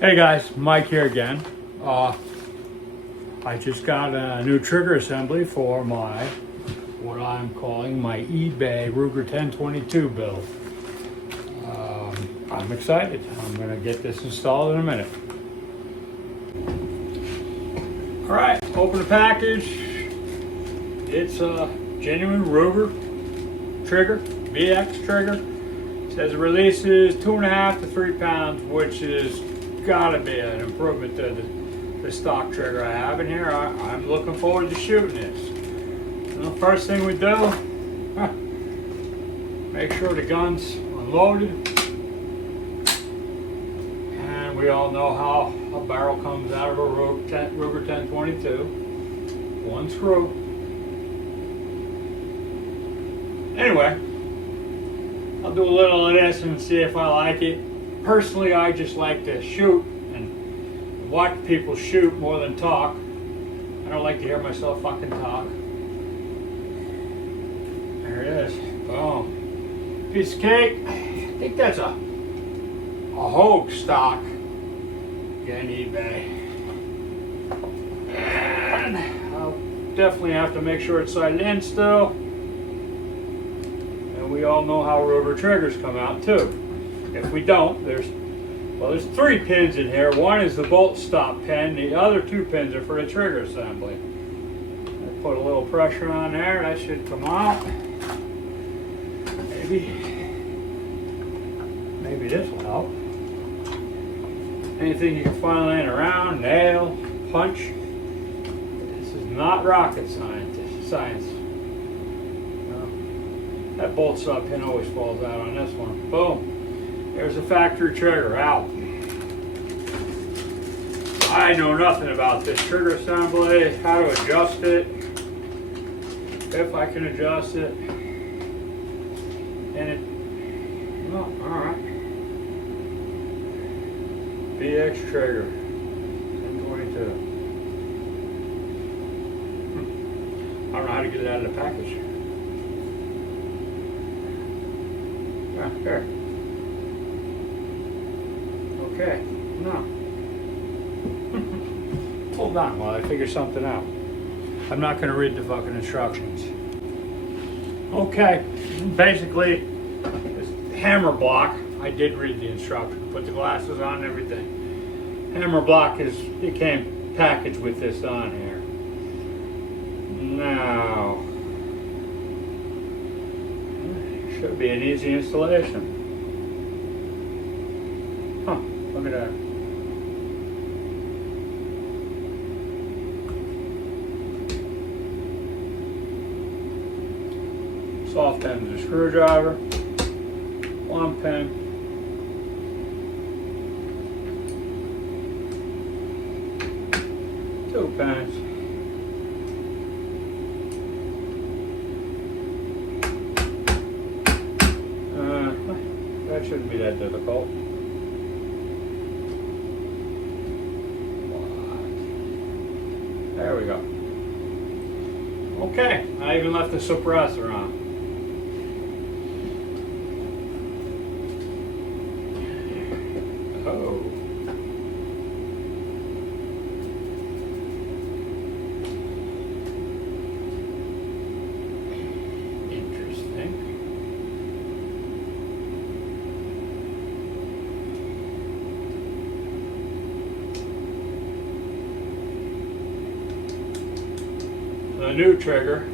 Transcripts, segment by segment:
Hey guys, Mike here again. I just got a new trigger assembly for what I'm calling my eBay Ruger 1022 build. I'm excited. I'm gonna get this installed in a minute. All right, open the package. It's a genuine Ruger trigger, VX trigger. It says it releases 2.5 to 3 pounds, which is gotta be an improvement to the stock trigger I have in here. I'm looking forward to shooting this. Well, first thing we do, make sure the gun's unloaded. And we all know how a barrel comes out of a Ruger 1022. One screw. Anyway, I'll do a little of this and see if I like it. Personally, I just like to shoot and watch people shoot more than talk. I don't like to hear myself fucking talk. There it is. Boom. Piece of cake. I think that's a Hogue stock. Again, eBay. And I'll definitely have to make sure it's sighted in still. And we all know how Ruger triggers come out too. If we don't, there's 3 pins in here. One is the bolt stop pin. The other 2 pins are for the trigger assembly. I put a little pressure on there. That should come out. Maybe this will help. Anything you can find laying around, nail, punch. This is not rocket science. No. That bolt stop pin always falls out on this one. Boom. There's a factory trigger out. I know nothing about this trigger assembly, how to adjust it, if I can adjust it. And alright. VX trigger, 1022. I don't know how to get it out of the package. Here. Okay, no. Hold on while I figure something out. I'm not going to read the fucking instructions. Okay, basically, this hammer block, I did read the instructions, put the glasses on and everything. Hammer block it came packaged with this on here. Now, should be an easy installation. Look at that. Soft end of the screwdriver. 1 pin. 2 pins. That shouldn't be that difficult. There we go. Okay, I even left the suppressor on. Oh. Interesting. The new trigger,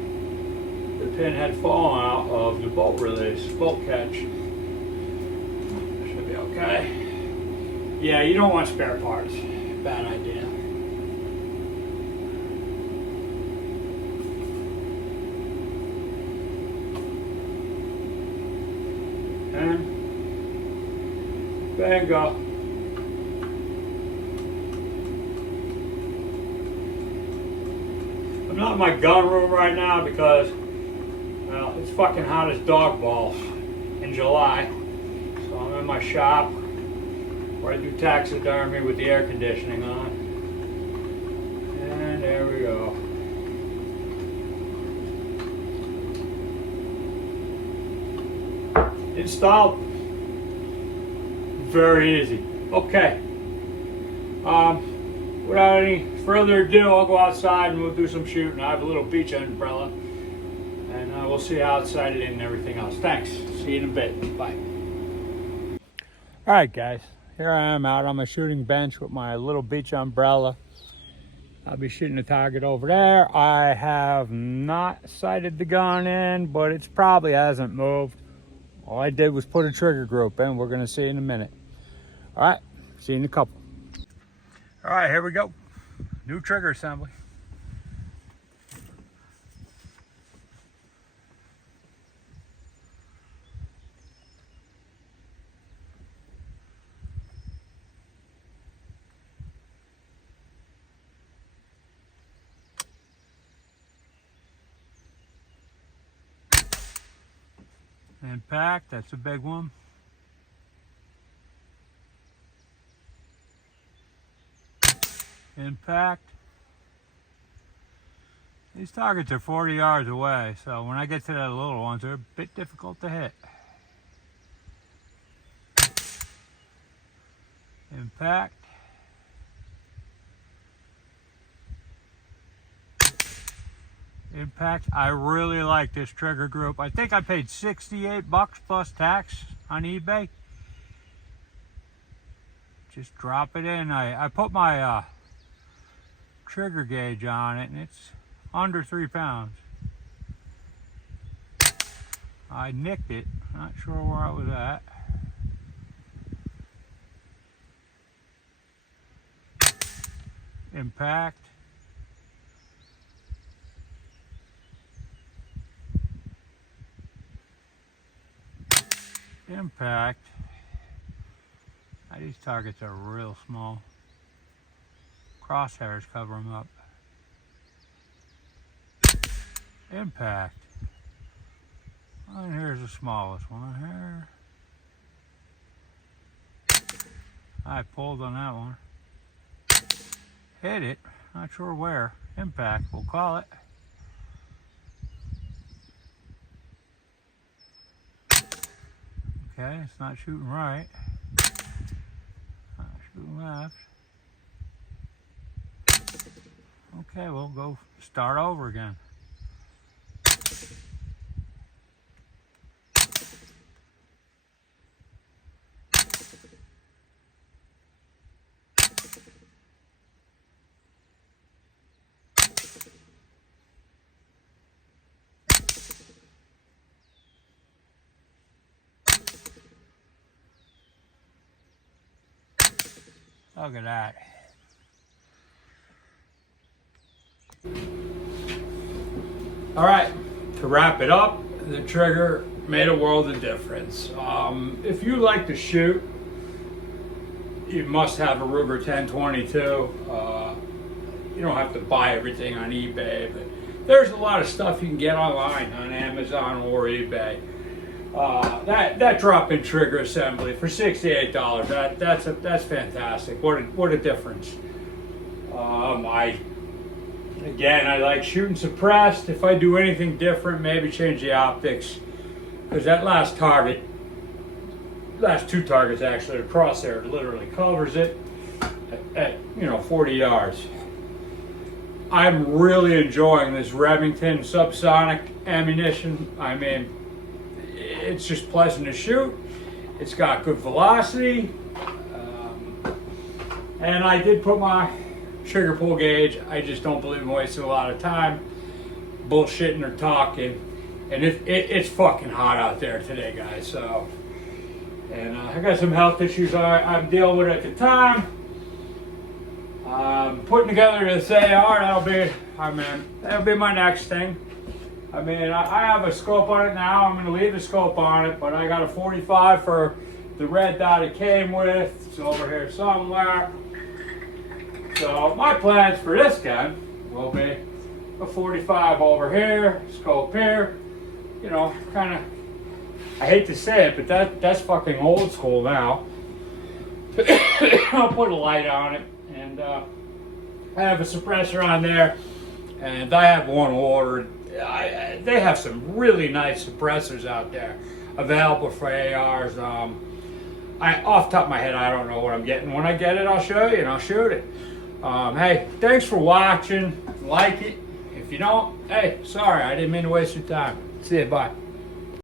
the pin had fallen out of the bolt catch. Should be okay. Yeah, you don't want spare parts. Bad idea. And bingo. I'm not in my gun room right now because, well, it's fucking hot as dog balls in July. So I'm in my shop where I do taxidermy with the air conditioning on. And there we go. Installed. Very easy. Okay. Without any further ado, I'll go outside and we'll do some shooting. I have a little beach umbrella, and we'll see how outside it is and everything else. Thanks. See you in a bit. Bye. All right, guys. Here I am out on my shooting bench with my little beach umbrella. I'll be shooting the target over there. I have not sighted the gun in, but it probably hasn't moved. All I did was put a trigger group in. We're gonna see in a minute. All right, see you in a couple. All right, here we go. New trigger assembly. Impact, that's a big one. Impact. These targets are 40 yards away, so when I get to the little ones, they're a bit difficult to hit. Impact. Impact. I really like this trigger group. I think I paid 68 bucks plus tax on eBay. Just drop it in. I put my trigger gauge on it and it's under 3 pounds. I nicked it. Not sure where I was at. Impact. Impact. These targets are real small. Crosshairs cover them up. Impact. And here's the smallest one here. I pulled on that one. Hit it. Not sure where. Impact, we'll call it. Okay, it's not shooting right. Not shooting left. Okay, we'll go start over again. Look at that. All right, to wrap it up, the trigger made a world of difference. If you like to shoot, you must have a Ruger 1022. You don't have to buy everything on eBay, but there's a lot of stuff you can get online on Amazon or eBay. That drop-in trigger assembly for $68. That's fantastic. What a difference. I like shooting suppressed. If I do anything different, maybe change the optics, because that last two targets actually, the crosshair literally covers it at 40 yards. I'm really enjoying this Remington subsonic ammunition. I mean, it's just pleasant to shoot. It's got good velocity. And I did put my trigger pull gauge. I just don't believe in wasting a lot of time bullshitting or talking. And it's fucking hot out there today, guys. So, and I got some health issues I'm dealing with at the time. Putting together this AR, that'll be my next thing. I mean, I have a scope on it now. I'm going to leave the scope on it, but I got a 45 for the red dot it came with. It's over here somewhere. So my plans for this gun will be a 45 over here, scope here. You know, kind of, I hate to say it, but that's fucking old school now. I'll put a light on it, and I have a suppressor on there, and I have one ordered. They have some really nice suppressors out there available for ARs. off the top of my head, I don't know what I'm getting. When I get it, I'll show you, and I'll shoot it. Hey, thanks for watching. Like it. If you don't, hey, sorry, I didn't mean to waste your time. See you, bye.